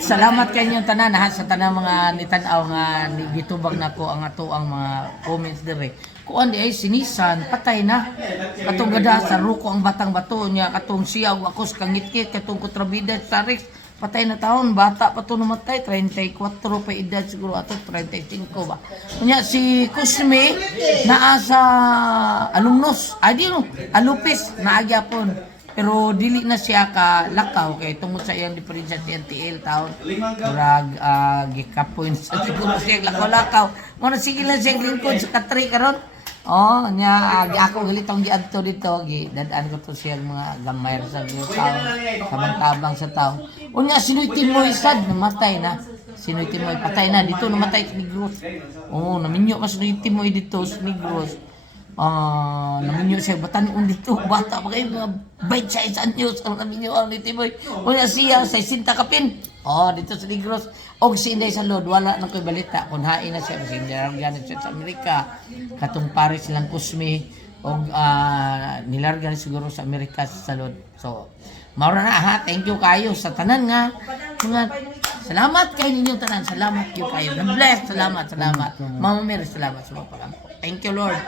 salamat kay inyong tanan ha sa tanang mga nitanaw nga gitubag nako ang ato ang mga comments dire. Kuan di ay sinisan patay na. Katong gada sa ruko ang batang bato niya katong siya ug akos kangit-kit katong kontrabida sa Rex patay na taon bata pa to namatay 34 pa edad siguro ato 35 ba unya si Kusme naa sa alumnos ay di no alupis naa gyapon pero dili na siya ka lakaw kay tungod sa iyang diferensya sa NTL taon murag uh, gikapoin sa siguro siya lakaw-lakaw mo na sige lang siya lingkod sa katri karon Oh, nya agi ako gilitong giadto dito gi dadaan ko to siya mga gamay sa mga tao tabang-tabang sa tao. Unya sinoy timoy sad namatay na. Sinoy timoy patay na dito namatay si Negros. Oh, naminyo mas sinoy timoy dito si Negros. Ah, naminyo siya batan un dito bata pa kayo mga bait siya isa news ang naminyo ang ni timoy. Unya siya sa sinta kapin. Oh, dito sa Negros. Og si Inday sa Lord, wala na ko'y balita. Kung hain na siya, kasi hindi na siya sa Amerika. Katong pare silang kusmi. Og ah, nilarga na siguro sa Amerika sa Lord. So, maura na ha. Thank you kayo sa tanan nga. Mga, salamat kayo ninyong tanan. Salamat kayo kayo. Bless. Salamat, salamat. Mama Mary, salamat sa mga pagampo. Thank you, Lord.